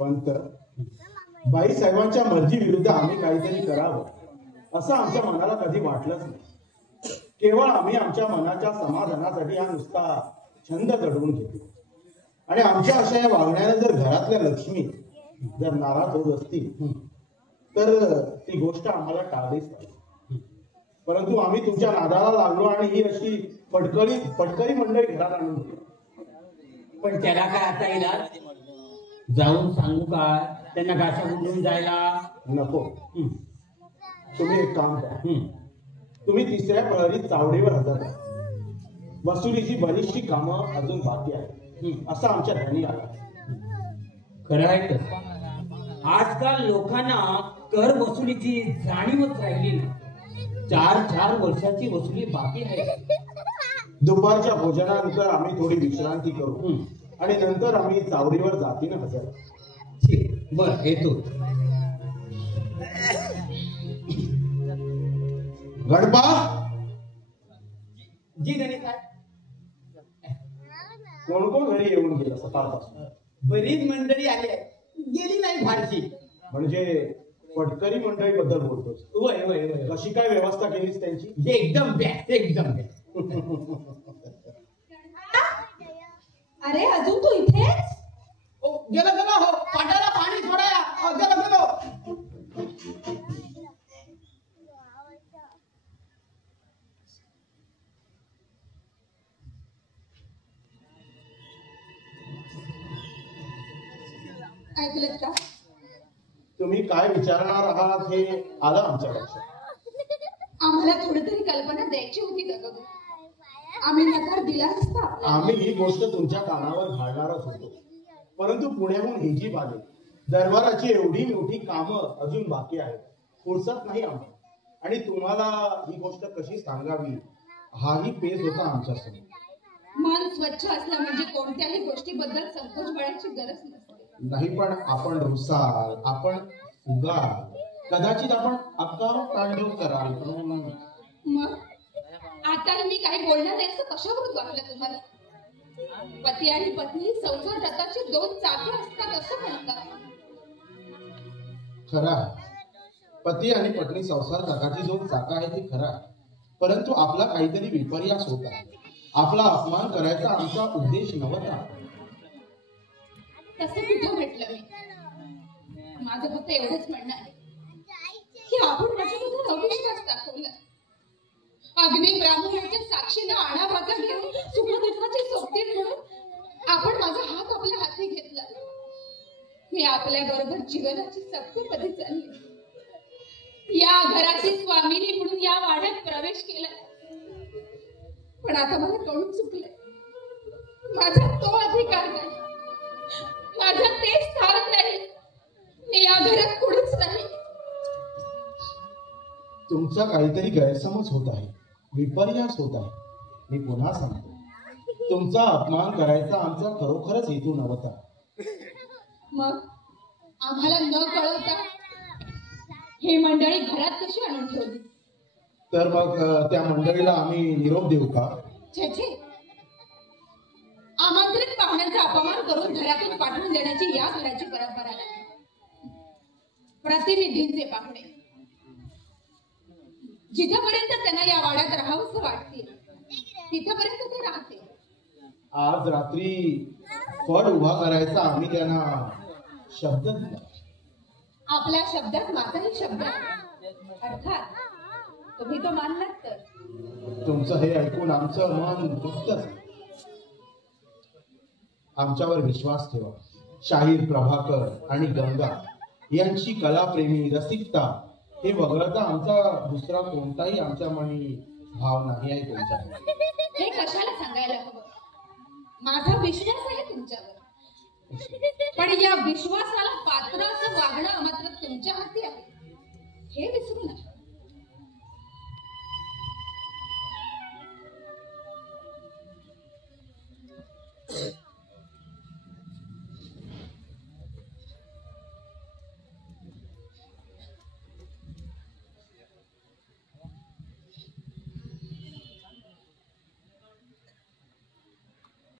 पंत, बाई साहेबांच्या मर्जी विरुद्ध आम्ही काहीतरी करावं असं आमच्या मनाला कधी वाटलंच नाही. केवळ आम्ही आमच्या मनाच्या समाधानासाठी हा नुसता छंद जडवून घेतो. आणि आमच्या अशा या वागण्याने जर घरातल्या लक्ष्मी जर नाराज होत असतील तर ती गोष्ट आम्हाला टाळलीच पाहिजे. परंतु आम्ही तुमच्या नादाला लागलो आणि ही अशी फटकरी मंडळी घरात आणून दिली. पण त्याला काय आता येणार? जाऊन सांगू का त्यांना घासा गुंडून जायला? नको. तुम्ही एक काम करा. तुम्ही तिसऱ्या प्रहरीत चावडीवर हजर राहा. वसुलीची बरीचशी कामं अजून बाकी आहेत असं आमच्या ध्यानी आलं. खरं आहे तर आजकाल लोकांना कर वसुलीची जाणीवच राहिली नाही. 4 वर्षाची वसुली बाकी आहे. दुपारच्या भोजनानंतर आम्ही थोडी विश्रांती करू आणि नंतर आम्ही चावडीवर जातीनं हजर. बर येतो. गणपा जी गणित आहे. कोण कोण घरी येऊन गेलं सकाळपासून? बरीच मंडळी आली आहे, गेली नाही फारशी. म्हणजे फटकरी मंडळी बद्दल बोलतोस? होय होय होय. कशी काय व्यवस्था केलीस त्यांची? एकदम बॅग एकदम बॅग. अरे अजून तू इथेच? गेलो हो पाटाला पाणी सोडाया. गेलो. ऐकलं का? तुम्ही काय विचारणार आहात हे आलं आमच्या लक्षात. आम्हाला थोडी तरी कल्पना द्यायची होती का? आम्ही नकार दिला असता. आम्ही ही गोष्ट तुमच्या कानावर घालणारच होतो, परंतु पुण्याहून हिजीब आले. दरबाराची एवढी मोठी कामं अजून बाकी आहेत, फुरसत नाही आम्हाला. आणि तुम्हाला ही गोष्ट कशी सांगावी हाही पेच होता आमच्या समोर. मन स्वच्छ असलं म्हणजे कोणत्याही गोष्टीबद्दल संकोच बाळगायची गरज नसते. नाही पण आपण रुसाल, आपण उगाल, कदाचित आपण अक्का तांडव कराल. मग आता मी काही बोलणार नाही असं कशावरून वाटलं तुम्हाला? पती आणि पत्नी संसार रथाची 2 चाके असतात असं म्हणतात. खरा, पती आणि पत्नी संसार रथाची 2 चाकं आहे ती खरा. परंतु आपला काहीतरी विपर्यास होता. आपला अपमान करायचा आमचा उद्देश नव्हता. तसं कुठं म्हटलं मी? माझं फक्त एवढंच म्हणणं आहे की आपण माझ्याबद्दल अविश्वास दाखवला. अग्नी ब्राह्मणाच्या साक्षीने आणाभाका घेऊन सुखदुःखाची सोबती म्हणून आपण माझा हात आपल्या हाती घेतला. मी आपल्या बरोबर जीवनाची सप्तपदी चालली. या घराची स्वामिनी म्हणून या वाड्यात प्रवेश केला. पण आता मला कळून चुकलंय. माझा तो अधिकार नाही, माझं ते स्थान नाही. मी या घरात कुठेच नाही. तुमचा काहीतरी गैरसमज होत आहे, विपर्यास होत आहे. मी पुन्हा सांगतो, तुमचा अपमान करायचा आमचा खरोखरच हेतू नव्हता. मग आम्हाला न कळवता ही मंडळी घरात कशी आणून ठेवली? तर मग त्या मंडळीला आम्ही निरोप देऊ का? छे, आमंत्रित पाहुण्यांचा अपमान करून घरातून पाठवून देण्याची या घराची परंपरा नाही. प्रतिनिधींचे पाहुणे जिथपर्यंत त्यांना या वाड्यात राहावंसं वाटतील तिथपर्यंत ते राहतील. आज रात्री फड उभा करायचा आम्ही त्यांना शब्द दिला. आपल्या शब्दात माझाही शब्द आहे. अर्थात तुम्ही तो मानलात तर. तुमचं हे ऐकून आमचं मन दुखतच. आमच्यावर विश्वास ठेवा. शाहीर प्रभाकर आणि गंगा यांची कलाप्रेमी रसिकता हे वगळता आमचा दुसरा कोणताही आमच्या मनी भाव नाही आहे तुमच्याकडे. हे कशाला सांगायला हवं? माझा विश्वास आहे तुमच्यावर, पण या विश्वासाला पात्र असं वागणं मात्र तुमच्या हाती आहे, हे विसरू नका.